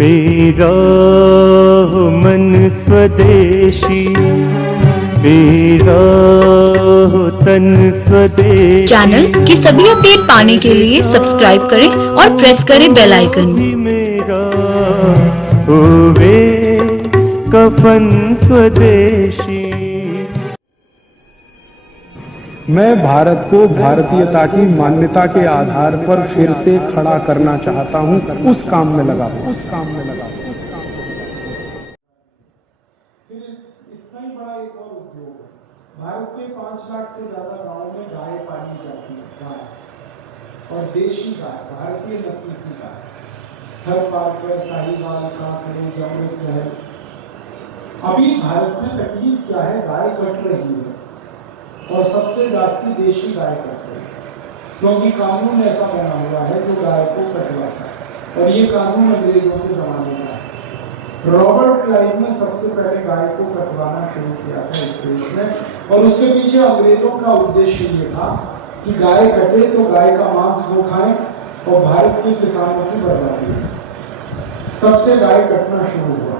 मेरा हो मन स्वदेशी, मेरा हो तन स्वदेशी। चैनल की सभी अपडेट पाने के लिए सब्सक्राइब करें और प्रेस करें बेल आइकन। मेरा होवे कफन स्वदेशी। मैं भारत को भारतीयता की मान्यता के आधार पर फिर से खड़ा करना चाहता हूं, उस काम में लगा हूं। फिर इतना ही बड़ा एक और उद्योग है। भारत के 5 लाख से ज्यादा गांवों में गाय पाली जाती है, गाय और देशी गाय, भारतीय नस्ल की गाय, थरपारकर, साहिवाल, कांकरेज, अमृतमहल। अभी भारत में तकलीफ क्या है, गाय कट रही है और सबसे जास्ती देशी गाय कटते हैं, क्योंकि कानून ऐसा बना हुआ है जो गाय को कटवाता है। और ये कानून अंग्रेजों के जमाने का है। रॉबर्ट क्लाइव ने सबसे पहले गाय को कटवाना शुरू किया था इस देश में, और उसके पीछे अंग्रेजों का उद्देश्य ये था कि गाय कटे तो गाय का मांस वो खाएं और भारत के किसानों की बर्बादी हो। तब से गाय कटना शुरू हुआ।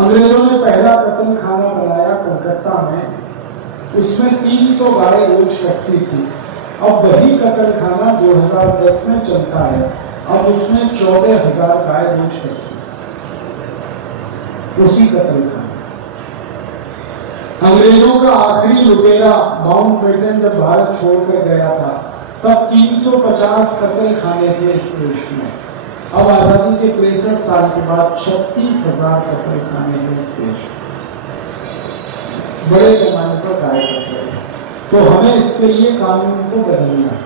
अंग्रेजों ने पहला कत्ल खाना बनाया कलकत्ता में, उसमें 300 गाय रोज कटती थी। अब वही कत्ल खाना 2010 में चलता है, अब उसमें 14,000 गाय रोज कटती, उसी कत्ल खाना। अंग्रेजों का आखिरी लुटेरा माउंटबेटन जब भारत छोड़कर गया था, तब 350 कत्ल खाने थे इस देश में। अब आजादी के 63 साल के बाद 36,000 कत्ल खाने थे इस देश में। बड़े पैमाने पर गाय कट रहे हैं। तो हमें इसके लिए कानून को बदलना है।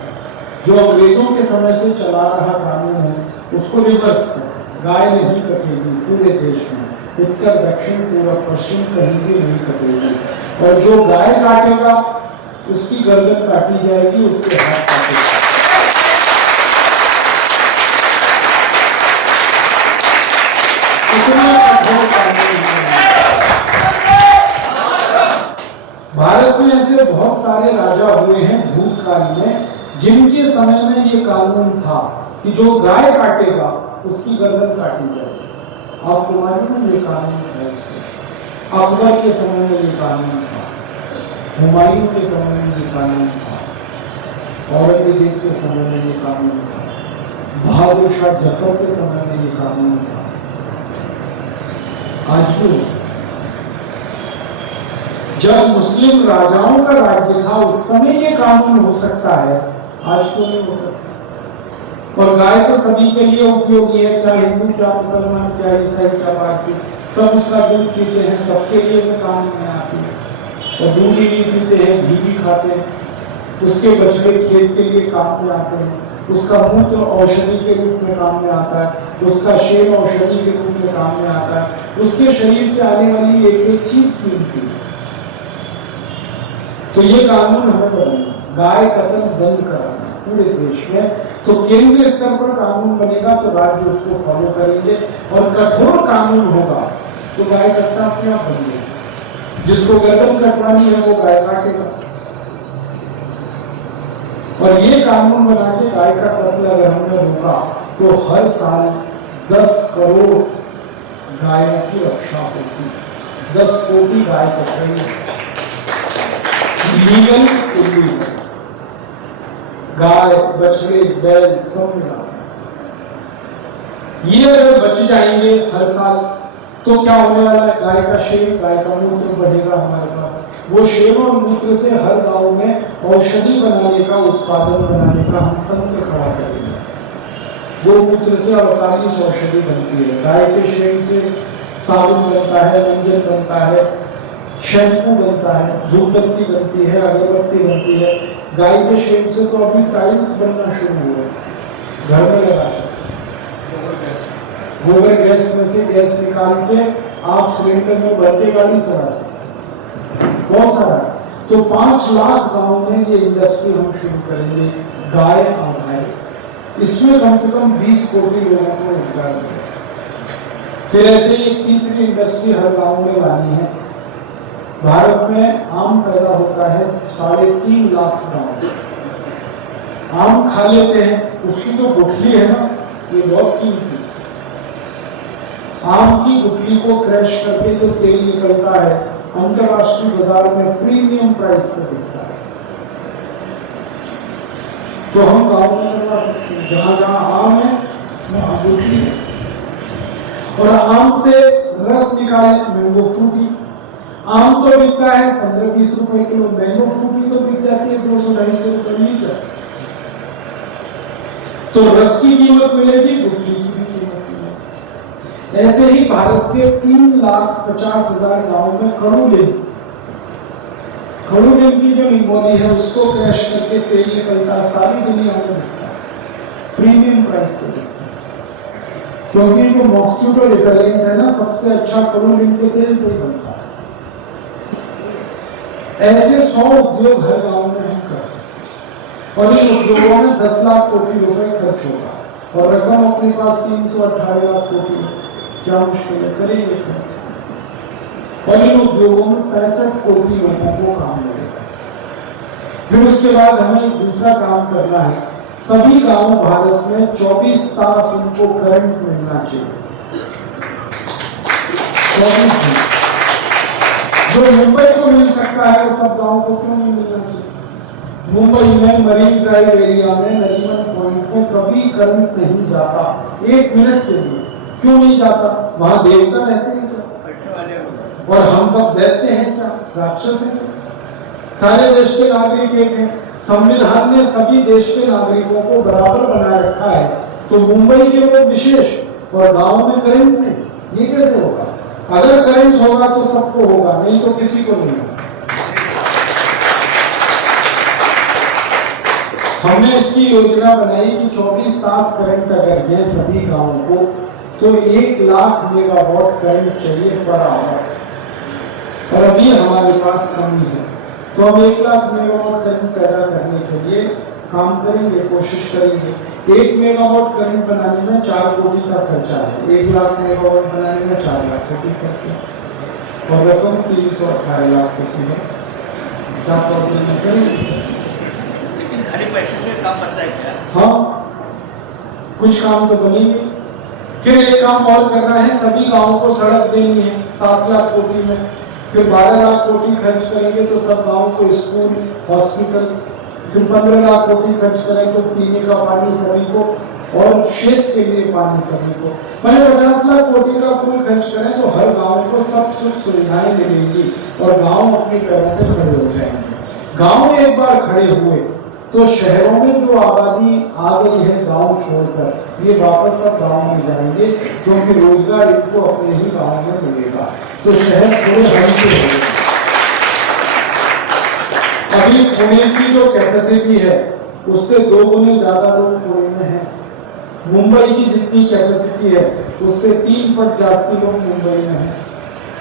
जो अंग्रेजों के समय से चला रहा कानून है उसको रिवर्स करें। गाय नहीं कटेगी पूरे देश में, उत्तर दक्षिण पूर्व पश्चिम कहीं भी नहीं कटेगी, और जो गाय काटेगा उसकी गर्दन काटी जाएगी, उसके हाथ काटे जाएंगे। भारत में ऐसे बहुत सारे राजा हुए हैं भूतकाल में, जिनके समय में ये कानून था कि जो गाय काटेगा उसकी गर्दन काटी जाएगी। आपको मालूम है ये कानून है इससे। अकबर के समय में ये कानून था, हुमायूं के समय में ये कानून था, औरंगजेब के समय में ये कानून था, बहादुर शाह जफर के समय में ये कानून था, आज भी हो सकता है। जब मुस्लिम राजाओं का राज्य था उस समय ये कानून हो सकता है, आज तो नहीं हो सकता। और गाय तो सभी के लिए उपयोगी है, क्या हिंदू, क्या मुसलमान, क्या ईसाई, क्या पारसी, सब उसका दूध पीते हैं, सबके लिए वो काम में आती है। और दूध ही भी पीते हैं, घी भी खाते हैं, उसके बछड़े खेत के लिए काम में आते हैं, उसका मूत्र औषधि के रूप में काम में आता है, उसका शेर औषधि के रूप में काम में आता है, उसके शरीर से आने वाली एक एक चीज कीमती है। तो ये कानून हमें बदलना, गाय कत्ल बंद कराना पूरे देश में। तो केंद्रीय स्तर पर कानून बनेगा तो राज्य उसको फॉलो करेंगे, और कठोर कानून होगा तो गाय कटना अपने आप बनेगा। जिसको गर्दन कटवानी है वो गाय काटेगा। और ये कानून बना के गाय का कत्ल अगर हमने रोका तो हर साल 10 करोड़ गायों की रक्षा होगी। 10 कोटि गाय कट रही है, लीगल इलीगल, गाय, बछड़े, बैल सब मिला। ये अगर बच जाएंगे हर साल तो क्या होने वाला है, गाय का शेर, गाय का मूत्र बढ़ेगा हमारे पास। वो शेर और मूत्र से हर गांव में औषधि बनाने का, उत्पादन बनाने का हम तंत्र खड़ा करेंगे। वो मूत्र से 48 औषधि बनती है। गाय के शेर से साबुन बनता है, मंजन बनता है, शैम्पू बनता है, धूपबत्ती बनती है, अगरबत्ती बनती है। गाय के शेर से तो अभी टाइल्स बनना शुरू हुए, घर में लगा सकते। गोबर गैस में से गैस निकाल के आप सिलेंडर में भर के गाड़ी चला सकते, बहुत सारा। तो 5 लाख गांव में ये इंडस्ट्री हम शुरू करेंगे, गाय आधारित। इसमें कम से कम 20 कोटि लोगों को रोजगार मिलेगा। फिर ऐसे ही एक तीसरी इंडस्ट्री हर गांव में लानी है। भारत में आम पैदा होता है 3.5 लाख गांव। आम खा लेते हैं, उसकी तो गुठली है ना, ये बहुत कीमती। आम की गुठली को क्रैश करके जो तेल निकलता है अंतरराष्ट्रीय बाजार में प्रीमियम प्राइस पे बिकता है। तो हम गाँव में करवा सकते हैं, जहाँ जहाँ आम है वहाँ गुठली है, और आम से रस निकाले मैंगो फ्रूटी। आम तो बिकता है 15-20 रुपए किलो, मैंगो फ्रूटी तो बिक जाती है 200-250 रुपए लीटर। तो रस की कीमत मिलेगी, गुठली की भी कीमत मिलेगी। ऐसे ही भारत के 3,50,000 गांव में खड़ूलिन की जो निमोनी है उसको क्रैश करके तेल निकलता है, सारी दुनिया में बिकता है प्रीमियम प्राइस पे बिकता है। क्योंकि जो मॉस्किटो रिपेलेंट है ना, सबसे अच्छा खड़ूलिन के तेल से बनता है। ऐसे 100 उद्योग हर गांव में हम कर सकते, और इन उद्योगों में 10 लाख कोटी रुपए खर्च होगा, और रकम अपने पास 318 लाख कोटी, क्या मुश्किल है, करेंगे। और इन उद्योगों में 65 कोटी लोगों को काम मिलेगा। फिर उसके बाद हमें दूसरा काम करना है, सभी गांव भारत में 24 तास उनको करंट मिलना चाहिए। 24 तास जो मुंबई को मिल सकता है वो सब गांव को क्यों नहीं मिलना चाहिए? मुंबई में मरीन ड्राइव एरिया में नरीमन पॉइंट में कभी करंट नहीं जाता, 1 मिनट के लिए। क्यों नहीं जाता? वहां देवता रहते हैं क्या? और हम सब दैत्य हैं क्या? राक्षस हैं? सारे देश के नागरिक एक हैं। संविधान ने सभी देश के नागरिकों को बराबर बनाए रखा है, तो मुंबई के लोग विशेष और गांव में करंट नहीं, ये कैसे होगा? अगर करंट होगा तो सबको होगा, नहीं तो किसी को नहीं होगा। हमने इसकी योजना बनाई कि 24 तास करंट अगर है सभी गांवों को, तो 1 लाख मेगावाट करंट चाहिए पर आवर, और अभी हमारे पास कमी है। तो हम 1 लाख मेगावाट करंट पैदा करने के लिए काम करेंगे, कोशिश करेंगे। 1 मेगावाट करंट बनाने में 4 कोटी का खर्चा है, 1 लाख मेगावाट बनाने में 4 लाख कोटी खर्चा, और रकम 318 लाख कोटी है। क्या प्रॉब्लम है? करेंगे, लेकिन खाली पैसे में काम बनता है क्या? हाँ, कुछ काम तो बनेंगे। फिर एक काम और करना है, सभी गांवों को सड़क देनी है 7 लाख कोटी में। फिर 12 लाख कोटी खर्च करेंगे तो सब गांवों को स्कूल, हॉस्पिटल। फिर 15 लाख कोटी खर्च करें तो पीने का पानी सभी को, और शेत के लिए पानी सभी को। मैंने 50 लाख कोटी का कुल खर्च करें तो हर गांव को सब सुख सुविधाएं मिलेंगी, और गांव अपने पैरों पे खड़े हो जाएंगे। गांव एक बार खड़े हुए तो शहरों में जो आबादी आ गई है गांव छोड़कर, ये वापस अब गांव में जाएंगे, क्योंकि रोजगार इनको अपने ही गांव में मिलेगा। तो शहर थोड़े हल्के होंगे। अभी पुणे की जो कैपेसिटी है उससे 2 गुने ज्यादा लोग पुणे में हैं। मुंबई की जितनी कैपेसिटी है उससे 3 पट जास्ती लोग मुंबई में हैं।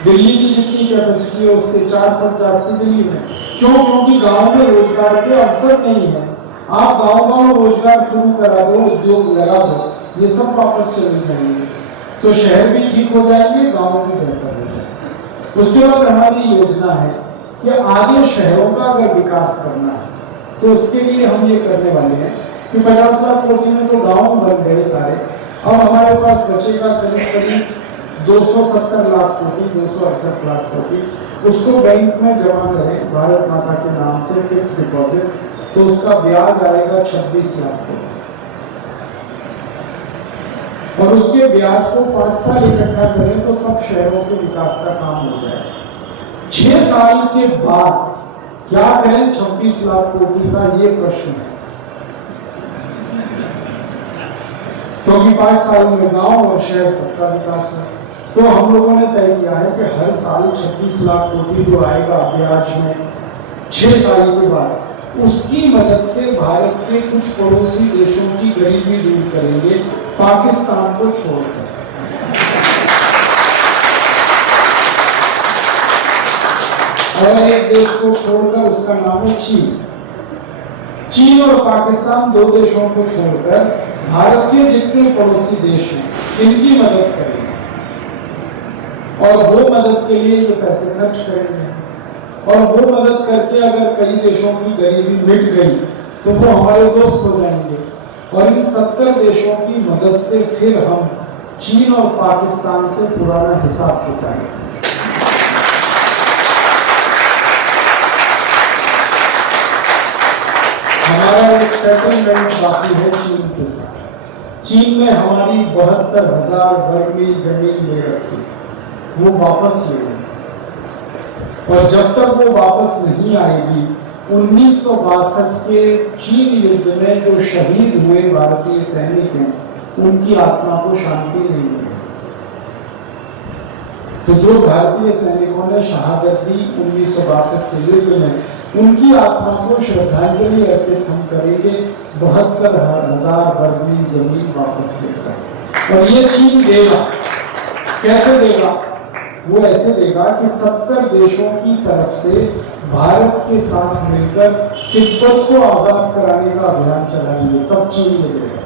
दिल्ली की जितनी कैपेसिटी है उससे 4 पट जास्ती दिल्ली में। क्यों? क्योंकि गांव में रोजगार के अवसर नहीं है। आप गांव रोजगार शुरू करा दो, उद्योग लगा दो, ये सब वापस चले जाएंगे, तो शहर भी ठीक हो जाएंगे, गांव भी बेहतर हो जाएंगे। उसके बाद हमारी योजना है कि आगे शहरों का अगर विकास करना है तो उसके लिए हम ये करने वाले हैं कि 50 लाख कोटी में तो गांव बन गए सारे, अब हमारे पास बचेगा करीब 270 लाख कोटी, 268 लाख कोटी। उसको बैंक में जमा करें भारत माता के नाम से फिक्स डिपॉजिट, तो उसका ब्याज आएगा 26 लाख कोटी, और उसके ब्याज को 5 साल इकट्ठा करें तो सब शहरों के विकास का काम हो जाएगा। 6 साल के बाद क्या करें 26 लाख कोटी का, ये प्रश्न है। क्योंकि 5 साल में गांव और शहर सबका विकास है। तो हम लोगों ने तय किया है कि हर साल 26 लाख कोटी जो आएगा ब्याज में 6 साल के बाद, उसकी मदद से भारत के कुछ पड़ोसी देशों की गरीबी दूर करेंगे, पाकिस्तान को छोड़कर। और एक देश को छोड़कर, उसका नाम है चीन। चीन और पाकिस्तान 2 देशों को छोड़कर भारत के जितने पड़ोसी देश हैं इनकी मदद करेंगे, और वो मदद के लिए ये पैसे खर्च करेंगे। और वो मदद करके अगर कई देशों की गरीबी मिट गई तो वो हमारे दोस्त हो जाएंगे, और इन 70 देशों की मदद से फिर हम चीन और पाकिस्तान से पुराना हिसाब चुकाएगा। हमारा एक सेटलमेंट बाकी है चीन के साथ। चीन ने हमारी 72,000 वर्ग मील जमीन ले रखी, वो वापस ले लें। और जब तक वो वापस नहीं आएगी, 1962 के चीन युद्ध में जो शहीद हुए भारतीय सैनिक हैं, उनकी आत्मा को शांति नहीं मिलेगी। तो जो भारतीय सैनिकों ने शहादत दी 1962 के युद्ध में, उनकी आत्मा को श्रद्धांजलि अर्पित हम करेंगे 72,000 वर्ग मील जमीन वापस लेकर। और ये चीन देगा। कैसे देगा? वो ऐसे देगा कि 70 देशों की तरफ से भारत के साथ मिलकर तिब्बत को आजाद कराने का अभियान चलाएंगे, तब चीन ये देगा।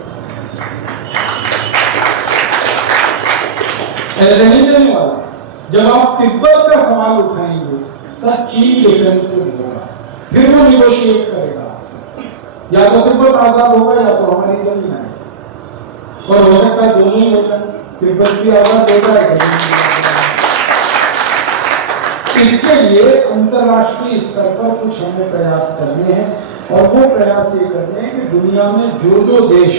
ऐसे नहीं देने वाला। जब आप तिब्बत का सवाल उठाएंगे, तब चीन डिफेंसिव होगा, फिर वो निगोशिएट करेगा आपसे। या तो तिब्बत आजाद होगा या तो हमारी जमीन आएगी। और हो सकता है दोनों ही होगा, तिब्बत भी आजाद होगा है। इसके लिए अंतरराष्ट्रीय स्तर पर कुछ हमें प्रयास करने हैं। और वो प्रयास ये करने हैं कि दुनिया में जो देश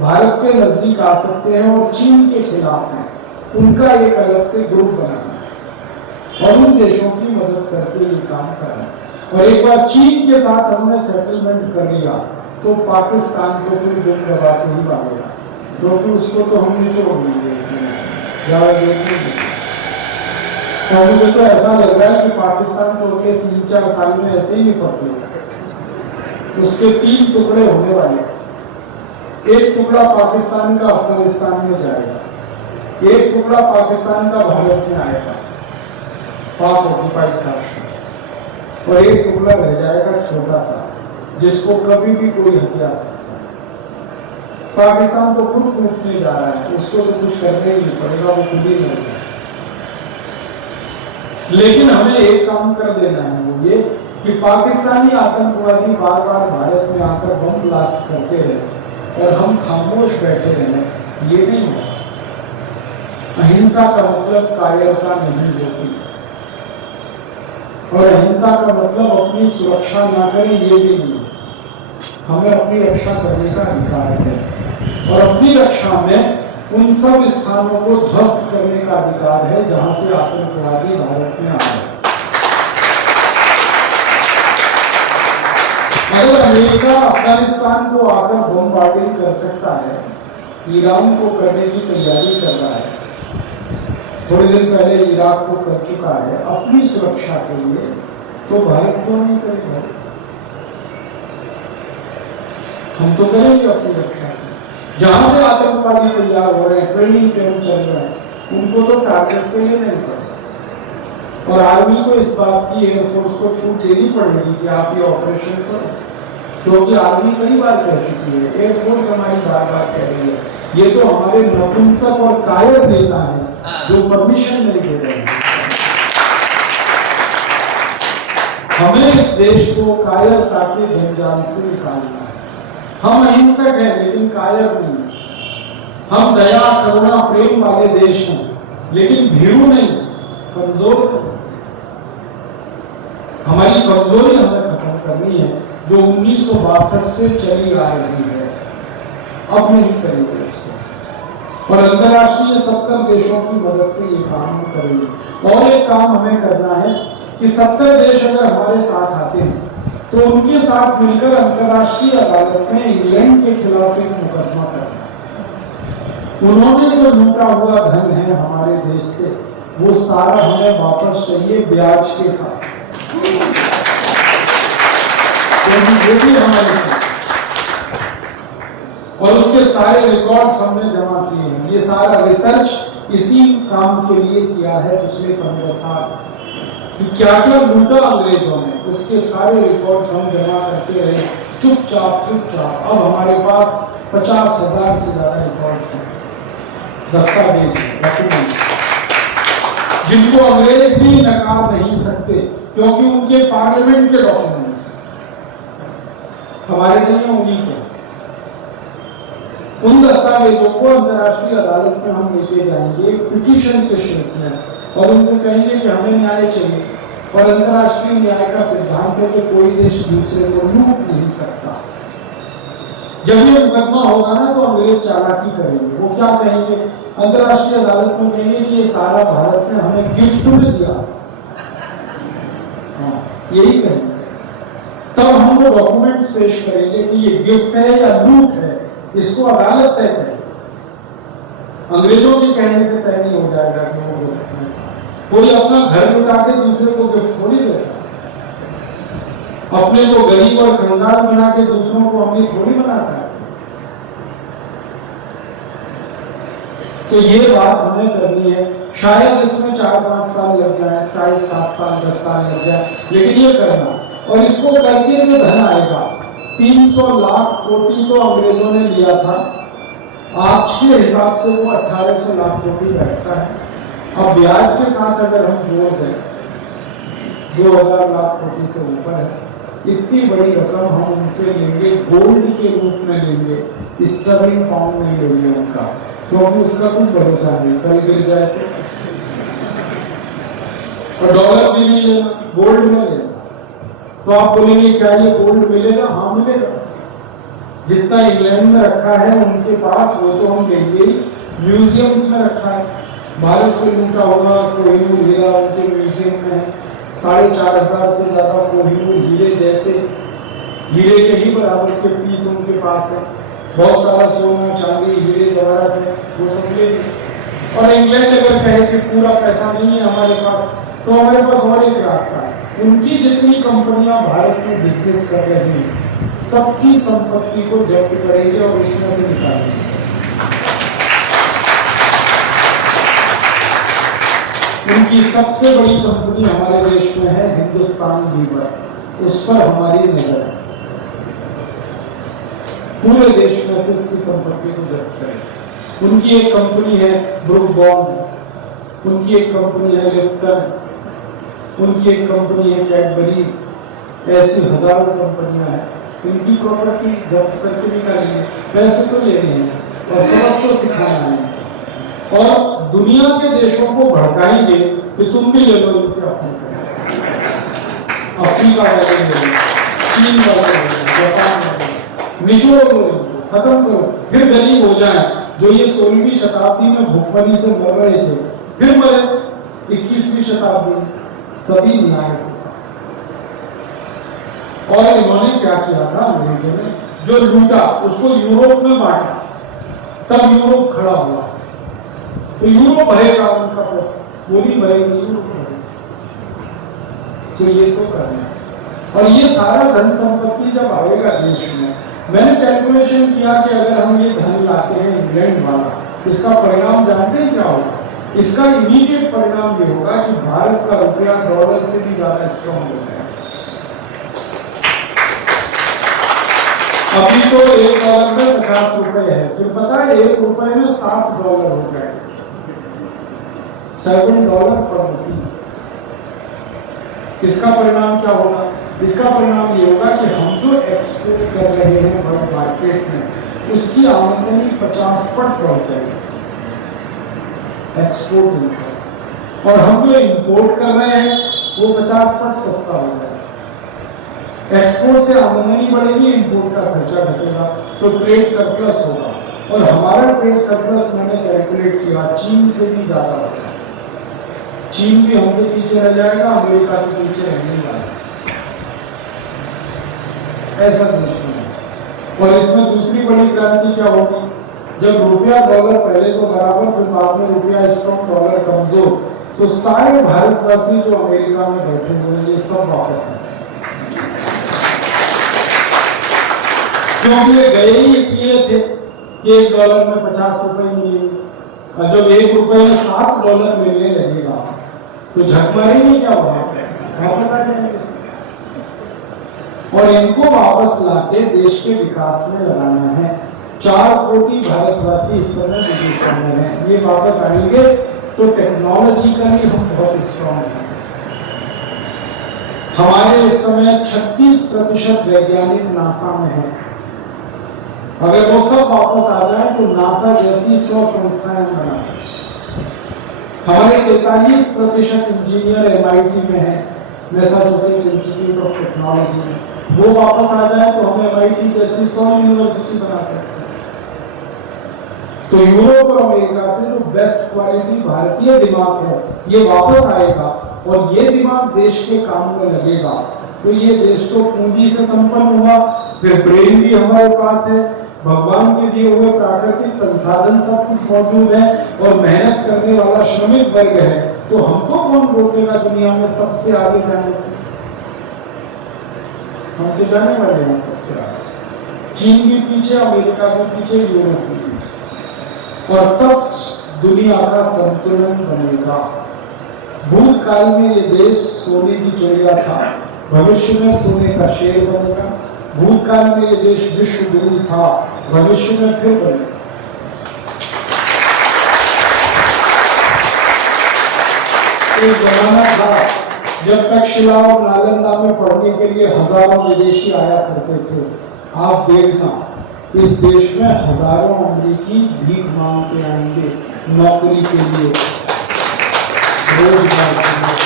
भारत के नजदीक आ सकते हैं और चीन के खिलाफ हैं, उनका एक अलग से ग्रुप बनाना और उन देशों की मदद करके ये काम करना। और एक बार चीन के साथ हमने सेटलमेंट कर लिया, तो पाकिस्तान को फिर दिल दबा के ही मांगेगा, क्योंकि उसको तो हमने छोड़ दिया। तो मुझे तो ऐसा लग रहा है कि पाकिस्तान तो अगले 3-4 साल में ऐसे ही निपट गया। उसके 3 टुकड़े होने वाले। एक टुकड़ा पाकिस्तान का अफगानिस्तान में जाएगा, एक टुकड़ा पाकिस्तान का भारत में आएगा, पाक ऑक्युपाइड काश्मीर, और एक टुकड़ा रह जाएगा छोटा सा, जिसको कभी भी कोई हथिया सकता है। पाकिस्तान तो खुद टूटने जा रहा है, उसको तो कुछ करने ही नहीं पड़ेगा, वो खुद ही नहीं। लेकिन हमें एक काम कर देना है, वो ये कि पाकिस्तानी आतंकवादी बार बार भारत में आकर बम ब्लास्ट करते रहे और हम खामोश बैठे रहे, ये नहीं होगा। अहिंसा का मतलब कायरता नहीं होती, और अहिंसा का मतलब अपनी सुरक्षा ना करें, ये भी नहीं। हमें अपनी रक्षा करने का अधिकार है, और अपनी रक्षा में उन सब स्थानों को ध्वस्त करने का अधिकार है जहां से आतंकवादी भारत में आए। अगर अमेरिका अफगानिस्तान को आकर बमबार्डिंग कर सकता है, ईरान को करने की तैयारी कर रहा है, थोड़े दिन पहले इराक को कर चुका है अपनी सुरक्षा के लिए, तो भारत क्यों नहीं करेगा? हम तो करेंगे अपनी रक्षा। जहां से आतंकवादी तैयार हो रहे हैं, ट्रेनिंग कैंप चल रहा है, उनको तो टारगेट पे ही नहीं पड़ता। और आर्मी को इस बात की एयरफोर्स को छूट देनी पड़ेगी कि आप ये ऑपरेशन करो, क्योंकि आर्मी कई बार कह चुकी है, एयरफोर्स हमारी बार बार कह रही है। ये तो हमारे नपुंसक और कायर नेता है जो परमिशन नहीं दे रहे हैं। हमें इस देश को कायरता के जंजाल से निकालना है। हम अहिंसक हैं लेकिन कायर नहीं। हम दया करुणा प्रेम वाले देश हैं, लेकिन भीरू नहीं, कमजोर। हमारी कमजोरी हमें खत्म करनी है, जो 1962 से चली आ रही है। अब नहीं करेंगे इसको, और अंतरराष्ट्रीय 70 देशों की मदद से ये काम करेंगे। और एक काम हमें करना है कि 70 देश अगर हमारे साथ आते हैं, तो उनके साथ मिलकर अंतरराष्ट्रीय अदालत में इंग्लैंड के खिलाफ एक मुकदमा करना। उन्होंने जो लूटा हुआ धन है हमारे देश से, वो सारा हमें वापस चाहिए ब्याज के साथ। वो भी हमारे साथ, और उसके सारे रिकॉर्ड्स हमने जमा किए हैं। ये सारा रिसर्च इसी काम के लिए किया है पिछले 15 साल, कि क्या क्या लूटा अंग्रेजों ने, उसके सारे रिकॉर्ड्स हम जमा करते रहे चुपचाप। अब हमारे पास 50,000 से ज्यादा रिकॉर्ड्स हैं, दस्तावेज, डॉक्यूमेंट, जिनको अंग्रेज भी नकार नहीं सकते, क्योंकि उनके पार्लियामेंट के डॉक्यूमेंट्स हमारे नहीं होंगी। क्या उन दस्तावेजों को अंतर्राष्ट्रीय अदालत में हम लेके जाएंगे पिटीशन के शेप में और उनसे कहेंगे कि हमें न्याय चाहिए। और अंतर्राष्ट्रीय न्याय का सिद्धांत है कि कोई देश दूसरे को लूट नहीं सकता। जब ये मुकदमा होगा ना तो अंग्रेज चालाकी करेंगे। वो क्या कहेंगे? अंतर्राष्ट्रीय अदालत में कहेंगे कि ये सारा भारत ने हमें गिफ्ट में दिया। यही कहेंगे। तब हम वो डॉक्यूमेंट्स पेश करेंगे कि ये गिफ्ट है या लूट है, इसको अदालत तय करे। अंग्रेजों के कहने से तय नहीं हो जाएगा कि वो गिफ्ट है। कोई अपना घर लुटा के दूसरे को गिफ्ट थोड़ी देता, अपने को गरीब और कंगाल बना के दूसरों को अमीर थोड़ी बनाता है। तो ये बात हमें करनी है। शायद इसमें 4-5 साल लग जाए, शायद 7 साल 10 साल लग जाए, लेकिन ये करना। और इसको करके जो धन आएगा 300 लाख कोटी तो अंग्रेजों ने लिया था, आज के हिसाब से वो 1800 लाख कोटी बैठता है। अब ब्याज के साथ अगर हम जोड़ दें 2000 लाख कोटी से ऊपर है। इतनी बड़ी रकम हम उनसे लेंगे, गोल्ड के रूप में लेंगे, स्टर्लिंग पाउंड नहीं लेंगे उनका, क्योंकि उसका कोई भरोसा नहीं, कल गिर जाए तो। और डॉलर भी नहीं लेना, गोल्ड में लेना। तो आप बोलेंगे क्या ये गोल्ड मिलेगा? हाँ मिलेगा। जितना इंग्लैंड में रखा है उनके पास वो तो हम लेंगे ही, म्यूजियम्स में रखा है। भारत से लूटा होगा कोहिनूर हीरा उनके म्यूजियम में है। 4500 से ज्यादा कोहिनूर हीरे जैसे हीरे के ही बराबर के पीस उनके पास है। बहुत सारा सोना चांदी हीरे जवाहरात है, वो सब ले। और इंग्लैंड अगर कहे कि पूरा पैसा नहीं है हमारे पास, तो हमारे पास और एक रास्ता है। उनकी जितनी कंपनियां भारत में बिजनेस कर रही हैं सबकी संपत्ति को जब्त करेंगे और उसमें से निकालेंगे। उनकी सबसे बड़ी कंपनी हमारे देश में है हिंदुस्तान लीवर, उस पर हमारी नजर है। पूरे देश में से इसकी संपत्ति को जब्त करें। उनकी एक कंपनी है ब्रुक बॉन्ड, उनकी एक कंपनी है लिप्टन, उनकी एक कंपनी है कैडबरीज। ऐसी हजारों कंपनियां हैं। इनकी प्रॉपर्टी जब्त करके निकालिए, पैसे तो लेने हैं और सबक तो सिखाना है। और दुनिया के देशों को भड़काएंगे कि तुम भी ले लो इनसे अपने पैसे। अफ्रीका वाले ले लो, चीन वाले ले लो, जापान वाले, निचोड़ लो, खत्म करो। फिर गरीब हो जाए जो ये 16वीं शताब्दी में भूखमरी से मर रहे थे, फिर मरे 21वीं शताब्दी में, तभी न्याय होगा। और इन्होंने क्या किया था अंग्रेजों ने? जो लूटा उसको यूरोप में बांटा, तब यूरोप खड़ा हुआ। तो यूरोप भरेगा उनका पैसा, वो नहीं भरेगी, यूरोप भरेगा। तो ये तो करना। और ये सारा धन संपत्ति जब आएगा देश में, मैंने कैलकुलेशन किया कि अगर हम ये धन लाते हैं इंग्लैंड वाला, इसका परिणाम जानते हैं क्या होगा? इसका इमीडिएट परिणाम ये होगा कि भारत का रुपया डॉलर से भी ज्यादा स्ट्रॉन्ग हो जाएगा। अभी तो $1 में 50 रुपए है, फिर पता है $1 में $7 हो जाएगा, $7 पर रुपीस। इसका परिणाम क्या होगा? इसका परिणाम ये होगा कि हम जो एक्सपोर्ट कर रहे हैं वर्ल्ड मार्केट में, उसकी आमदनी 50 पट बढ़ जाएगी, एक्सपोर्ट इनकम। और हम जो इंपोर्ट कर रहे हैं वो 50 पट सस्ता हो जाएगा। एक्सपोर्ट से आमदनी बढ़ेगी, इंपोर्ट का खर्चा घटेगा, तो ट्रेड सरप्लस होगा। और हमारा ट्रेड सरप्लस मैंने कैलकुलेट किया चीन से भी ज्यादा होगा। चीन भी हमसे पीछे रह जाएगा, अमेरिका के पीछे रहने वाला, ऐसा दुश्मन है। और इसमें दूसरी बड़ी क्रांति क्या होगी? जब रुपया डॉलर पहले तो बराबर, फिर बाद में रुपया स्ट्रॉन्ग डॉलर कमजोर, तो सारे भारतवासी जो अमेरिका में बैठे हुए हैं ये सब वापस आए, क्योंकि ये गए ही इसलिए थे कि $1 में 50 रुपए मिलेंगे। और जब $1 में $7 मिलने लगेगा तो झक मारेंगे, क्या होगा? वापस आ जाएंगे। और इनको वापस लाके देश के विकास में लगाना है। 4 कोटी भारतवासी इस समय विदेशों में हैं। ये वापस आएंगे तो टेक्नोलॉजिकली हम बहुत स्ट्रॉन्ग हैं। हमारे इस समय 36% वैज्ञानिक नासा में है। अगर वो सब वापस आ जाए तो नासा जैसी 100 संस्थाएं हम बना सकते। हमारे 43% इंजीनियर MIT में है, मैसाचुसेट्स इंस्टीट्यूट ऑफ टेक्नोलॉजी में, वो वापस आ जाए तो हम MIT जैसी 100 यूनिवर्सिटी बना सकते हैं। तो यूरोप और अमेरिका से जो बेस्ट क्वालिटी भारतीय दिमाग है ये वापस आएगा और ये दिमाग देश के काम में लगेगा, तो ये देश तो पूंजी से संपन्न हुआ, फिर ब्रेन भी हमारे पास है, भगवान के दिए हुए प्राकृतिक संसाधन सब कुछ मौजूद है और मेहनत करने वाला श्रमिक वर्ग है, तो हमको कौन रोकेगा दुनिया में सबसे आगे जाने से? हम तो जाने वाले हैं सबसे आगे। चीन भी पीछे, अमेरिका भी पीछे, यूरोप भी पीछे, और तब दुनिया का संतुलन बनेगा। भूतकाल में ये देश सोने की चिड़िया था, भविष्य में सोने का शेर बनेगा। भूतकाल में ये देश विश्व गुरु था, भविष्य में फिर बनेगा। एक जमाना था जब तक्षशिला और नालंदा में पढ़ने के लिए हजारों विदेशी आया करते थे। आप देखना, इस देश में हजारों अमेरिकी भीख मांग के आएंगे नौकरी के लिए, रोजगार के लिए।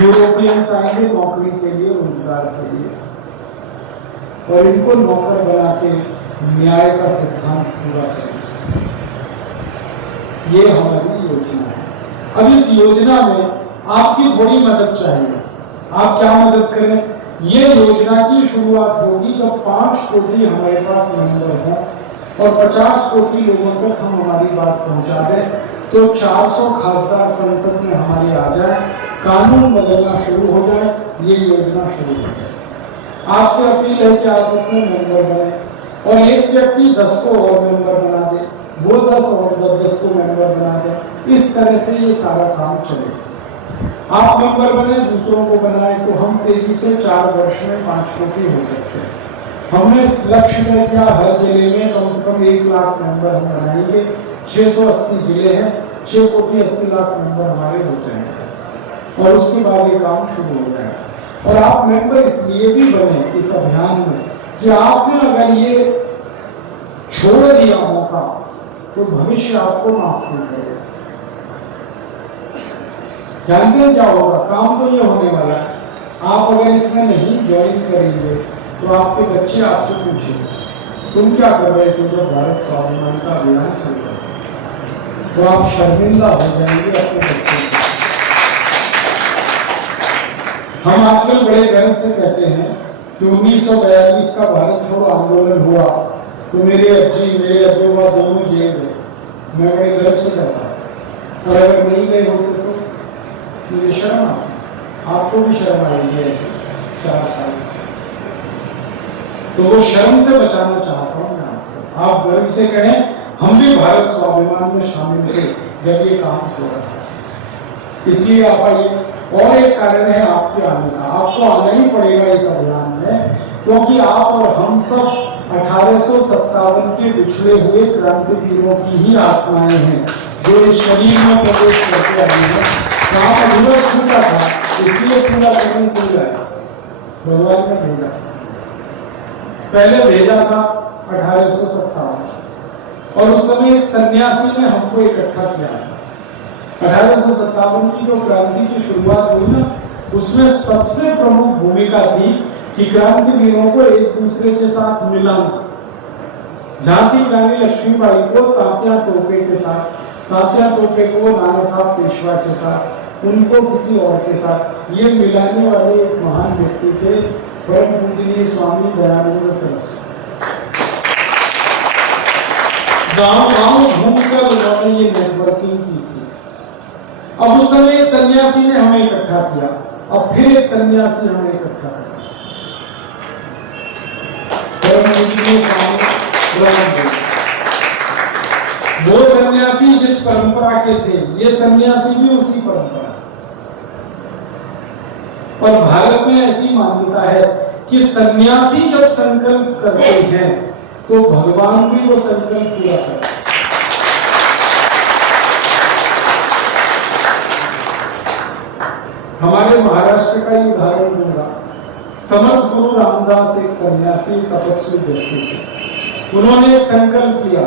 यूरोपियंस आएंगे नौकरी के लिए, रोजगार के लिए, और इनको नौकर बना के न्याय का सिद्धांत पूरा करेंगे। ये हमारी योजना है। अब इस योजना में आपकी थोड़ी मदद चाहिए। आप क्या मदद करें? ये योजना की शुरुआत होगी जब 5 कोटि हमारे पास मेंबर हों और 50 कोटि लोगों तक हम हमारी बात पहुंचा दें, तो 400 खासदार संसद में हमारे आ जाए, कानून बदलना शुरू हो जाए, ये योजना शुरू हो जाए। आपसे अपील है कि आप इसमें मेंबर बने और एक व्यक्ति 10 को और मेंबर बना दे, वो 10 और 10 को मेंबर बना दे। इस तरह से ये सारा काम चले। आप मेंबर बने, दूसरों को बनाए, तो हम तेजी से 4 वर्ष में 5 कोटि हो सकते हैं। हमने इस लक्ष्य में किया, हर जिले में कम से कम 1 लाख मेंबर हम बनाएंगे। 680 जिले हैं, 6 कोटि 80 लाख मेंबर हमारे हो जाएंगे और उसके बाद ये काम शुरू हो जाएगा। और आप मेंबर इसलिए भी बने इस अभियान में कि आपने अगर ये छोड़ दिया मौका तो भविष्य आपको माफ नहीं करेगा। जानते हैं क्या होगा? काम तो ये होने वाला है, आप अगर इसमें नहीं ज्वाइन करेंगे तो आपके बच्चे आपसे पूछेंगे तुम क्या कर रहे थे जब भारत स्वाभिमान का अभियान चल रहा है, तो आप शर्मिंदा हो जाएंगे अपने बच्चों को। हम आजकल बड़े गर्व से कहते हैं कि 1942 का भारत छोड़ो आंदोलन हुआ तो मेरे अज्जी मेरे अब्बा दोनों जेल गए। मैं बड़े गर्व से कहता हूँ, और अगर नहीं गए होते तो मुझे शर्म आती, आपको भी शर्म आएगी ऐसे 4 साल। तो वो शर्म से बचाना चाहता हूँ मैं आपको। आप गर्व से कहें हम भी भारत स्वाभिमान में शामिल थे जब ये काम हो रहा था, इसलिए आप आइए। और एक कारण है आपके आने का, आपको आना ही पड़ेगा इस अभियान में, क्योंकि आप और हम सब 1857 के बिछड़े हुए क्रांतिवीरों की ही आत्माएं हैं जो इस शरीर में प्रवेश करके आई हैं। काम अधूरा छूटा था, इसलिए पूरा करने के लिए आया, भगवान ने भेजा। पहले भेजा था 1857 और उस समय एक सन्यासी ने हमको इकट्ठा किया। 1857 की जो क्रांति की शुरुआत हुई ना, उसमें सबसे प्रमुख भूमिका थी कि क्रांतिवीरों को एक दूसरे के साथ मिलाना। झांसी की रानी लक्ष्मीबाई को तात्या टोपे के साथ, तात्या टोपे को नाना साहब पेशवा के साथ, उनको किसी और के साथ, ये मिलाने वाले एक महान व्यक्ति थे परम पूजनीय स्वामी दयानंद सरस्वती। गांव-गांव घूमकर उन्होंने ये नेटवर्किंग की थी। अब उस समय एक सन्यासी ने हमें इकट्ठा किया, अब फिर एक सन्यासी हमें इकट्ठा किया। वो सन्यासी जिस परंपरा के थे, ये सन्यासी भी उसी परंपरा। और भारत में ऐसी मान्यता है कि सन्यासी जब संकल्प करते हैं तो भगवान भी वो संकल्प पूरा करते हैं। हमारे महाराष्ट्र का ही उदाहरण दूंगा। समर्थ गुरु रामदास एक सन्यासी तपस्वी व्यक्ति थे। उन्होंने संकल्प लिया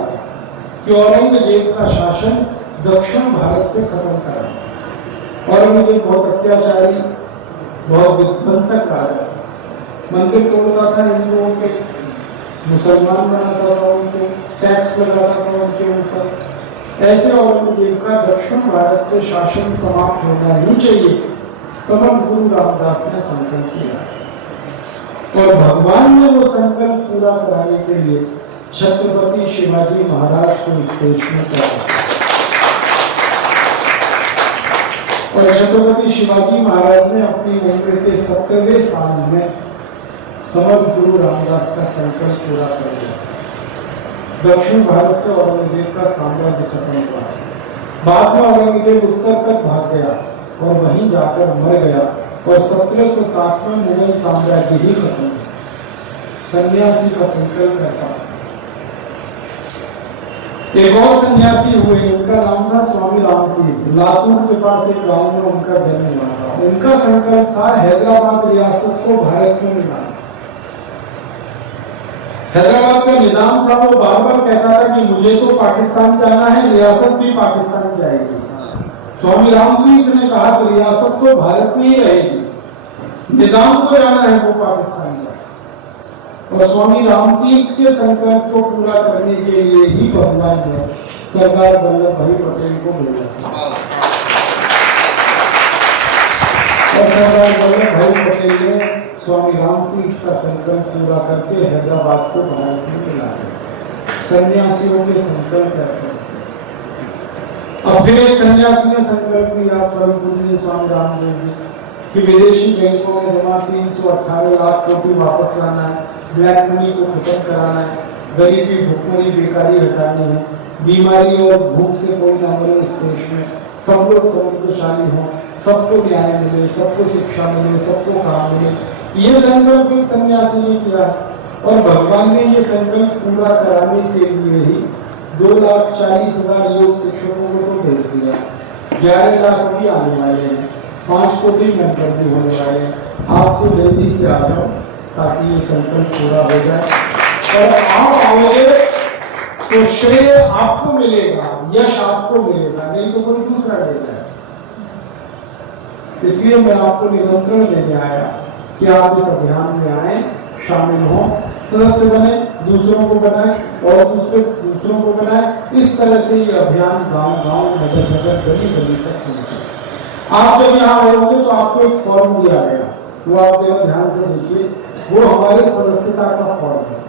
कि औरंगजेब का शासन दक्षिण भारत से खत्म करना। औरंगजेब बहुत अत्याचारी, बहुत विध्वंसक राजा, मंदिर तोड़ता था हिंदुओं के, मुसलमान बनाता था उनको, टैक्स लगाता था उनके ऊपर। ऐसे औरंगजेब का दक्षिण भारत से शासन समाप्त होना ही चाहिए, समर्थ गुरु रामदास ने संकल्प किया और भगवान ने वो संकल्प पूरा कराने के लिए छत्रपति शिवाजी महाराज को इस देश में चढ़ाया। और छत्रपति शिवाजी महाराज ने अपनी उम्र के 70वें साल में समर्थ गुरु रामदास का संकल्प पूरा कर दिया। दक्षिण भारत से औरंगजेब का साम्राज्य खत्म हुआ। बाद में औरंगजेब उत्तर तक भाग गया और वहीं जाकर मर गया और 1760 में मुगल साम्राज्य ही खत्म हुआ। सन्यासी का संकल्प ऐसा। एक और सन्यासी हुए, उनका नाम था स्वामी रामतीर्थ। लातूर के पास एक गांव में उनका जन्म हुआ था। उनका संकल्प था हैदराबाद रियासत को भारत में मिलाना। हैदराबाद का निजाम था, वो बार बार कहता था कि मुझे तो पाकिस्तान जाना है, रियासत भी पाकिस्तान जाएगी। स्वामी रामतीर्थ ने कहा कि रियासत तो भारत में ही रहेगी, निजाम को जाना है वो पाकिस्तान जाए। और स्वामी रामतीर्थ के संकल्प को पूरा करने के लिए ही भगवान ने सरदार वल्लभ भाई पटेल को भेजा। और सरदार वल्लभ भाई पटेल ने स्वामी रामतीर्थ का संकल्प पूरा करके हैदराबाद को भारत में मिला दिया। सन्यासियों के संकल्प ऐसे। अब फिर एक सन्यासी ने संकल्प लिया, परम पूज्य स्वामी रामदेव जी, कि विदेशी बैंकों में जमा 318 लाख कोटी वापस लाना है, ब्लैक मनी को खत्म कराना है, गरीबी, भुखमरी, बेकारी हटानी है, बीमारी और भूख से कोई न मरे इस देश में, सब लोग समृद्धशाली हों, सबको न्याय मिले, सबको शिक्षा मिले, सबको काम मिले। ये संकल्प एक सन्यासी ने किया और भगवान ने ये संकल्प पूरा कराने के लिए ही 2,40,000 योग शिक्षकों को तो भेज दिया। 11 लाख भी आने वाले हैं, 5 कोटि मेंबर भी होने वाले हैं। आप तो जल्दी से आ जाओ ताकि ये संकल्प पूरा हो जाए। और आप आओगे तो श्रेय आपको मिलेगा, यश आपको मिलेगा, नहीं तो कोई दूसरा ले जाए। इसलिए मैं आपको निमंत्रण देने आया कि आप इस अभियान में आए, शामिल हों, सदस्य बने, दूसरों को बनाए और दूसरों को बनाए। इस तरह से ये अभियान गांव-गांव, नगर-नगर, गली-गली तक पहुंचे। आप जब यहाँ आए होंगे तो आपको एक फॉर्म दिया गया, वो आप जरा ध्यान से देखिए। वो हमारे सदस्यता का फॉर्म है।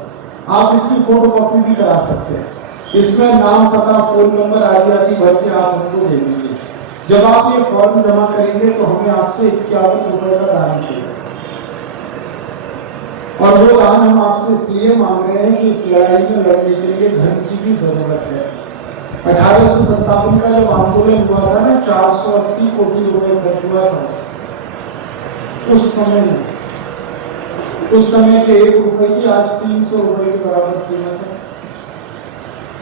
आप इसकी फोटो कॉपी भी करा सकते हैं। इसमें नाम, पता, फोन नंबर आदि भर के आप हमको दे दीजिए। जब आप ये फॉर्म जमा करेंगे तो हमें आपसे 51 रुपए का दान चाहिए। और वो दान हम आपसे इसलिए मांग रहे हैं कि इस लड़ाई में लड़ने के लिए धन की भी जरूरत है। 1857 का जब आंदोलन हुआ था ना, 480 कोटि रुपए खर्च हुआ था उस समय के 1 रुपए की आज 300 रुपए के बराबर कीमत है।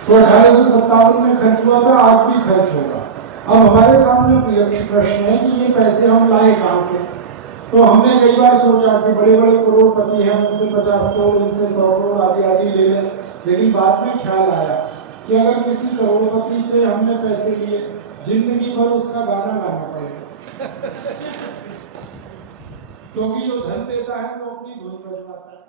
तो 1857 में खर्च हुआ था, आज भी खर्च होगा। अब हमारे सामने प्रश्न है कि ये पैसे हम लाए कहां से। तो हमने कई बार सोचा कि बड़े बड़े करोड़पति हैं, उनसे 50 करोड़, उनसे 100 करोड़ आदि ले लें। लेकिन बाद में ख्याल आया कि अगर किसी करोड़पति से हमने पैसे लिए, जिंदगी भर उसका गाना गाना पड़ेगा। क्योंकि जो धन देता है वो अपनी धुन बजवाता है।